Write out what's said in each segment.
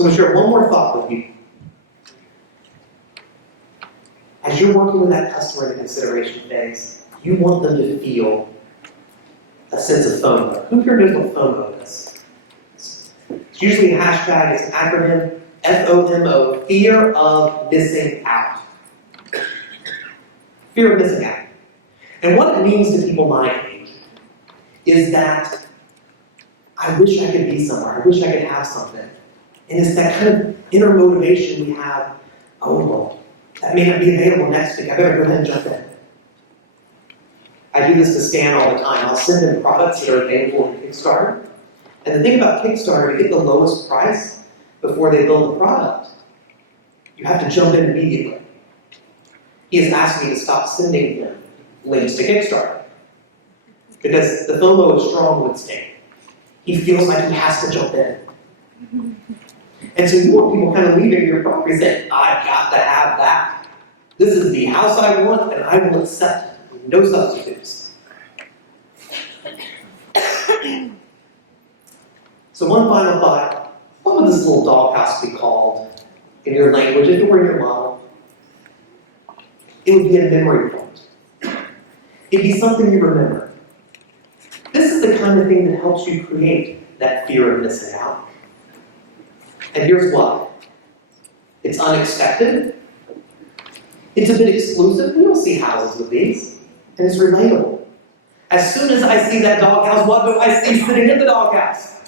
So I'm going to share one more thought with you. As you're working with that customer in the consideration phase, you want them to feel a sense of FOMO. Who here knows what FOMO is? It's usually a hashtag, it's an acronym, FOMO, fear of missing out. Fear of missing out. And what it means to people my age is that I wish I could be somewhere, I wish I could have something. And it's that kind of inner motivation we have, oh well, that may not be available next week, I better go ahead and jump in. I do this to Stan all the time. I'll send them products that are available in Kickstarter. And the thing about Kickstarter, to get the lowest price before they build the product, you have to jump in immediately. He has asked me to stop sending him links to Kickstarter because the FOMO is strong with Stan. He feels like he has to jump in. And so you want people kind of leaving your property saying, I've got to have that. This is the house I want and I will accept it. No substitutes. So one final thought. What would this little doghouse be called in your language if it were your model? It would be a memory point. It'd be something you remember. This is the kind of thing that helps you create that fear of missing out. And here's why. It's unexpected. It's a bit exclusive. We don't see houses with these. And it's relatable. As soon as I see that doghouse, what do I see sitting in the doghouse?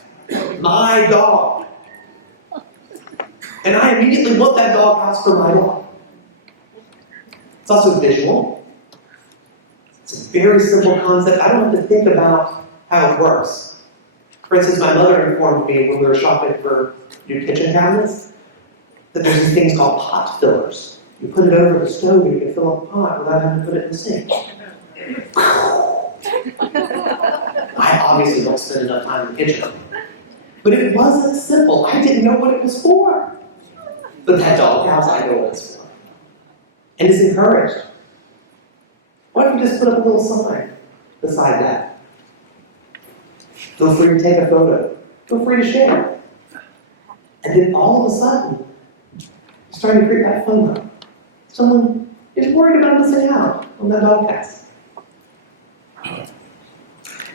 My dog. And I immediately want that doghouse for my dog. It's also visual. It's a very simple concept. I don't have to think about how it works. For instance, my mother informed me when we were shopping for new kitchen cabinets that there's these things called pot fillers. You put it over the stove and you can fill up the pot without having to put it in the sink. I obviously don't spend enough time in the kitchen. But it wasn't simple. I didn't know what it was for. But that doghouse, I know what it's for. And it's encouraged. Why don't you just put up a little sign beside that? Feel free to take a photo. Feel free to share. And then all of a sudden, you're starting to create that FOMO. Someone is worried about missing out on that doghouse.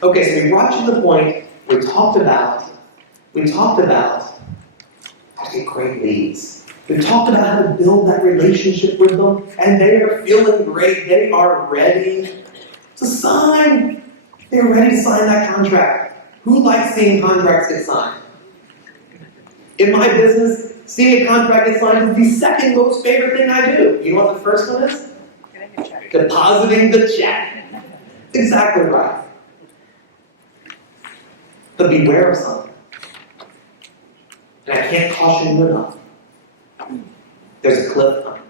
Okay, so we brought you to the point we talked about how to get great leads. We talked about how to build that relationship with them, and they are feeling great. They are ready to sign. They're ready to sign that contract. Who likes seeing contracts get signed? In my business, seeing a contract get signed is the second most favorite thing I do. You know what the first one is? Depositing the check. Exactly right. But beware of something. And I can't caution you enough. There's a cliff coming.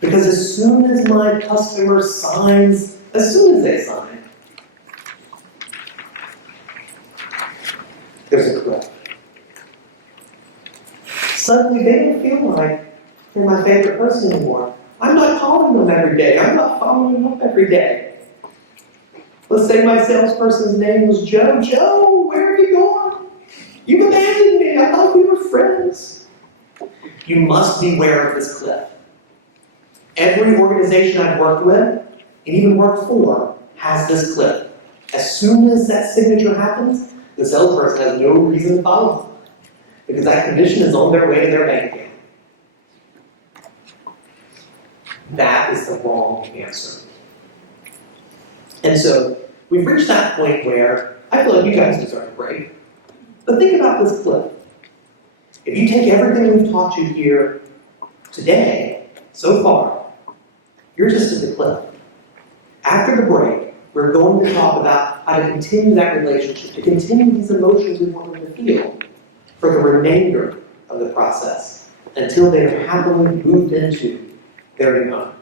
Because as soon as my customer signs, as soon as they sign, there's a cliff. Suddenly they don't feel like they're my favorite person anymore. I'm not calling them every day. I'm not following them up every day. Let's say my salesperson's name was Joe. Joe, where are you going? You abandoned me. I thought we were friends. You must beware of this cliff. Every organization I've worked with, and even worked for, has this cliff. As soon as that signature happens, the salesperson has no reason to follow them, because that commission is on their way to their bank account. That is the wrong answer. And so, we've reached that point where I feel like you guys deserve a break. But think about this cliff. If you take everything we've taught you here today, so far, you're just at the cliff. After the break, we're going to talk about how to continue that relationship, to continue these emotions we want them to feel for the remainder of the process until they are happily moved into their new home.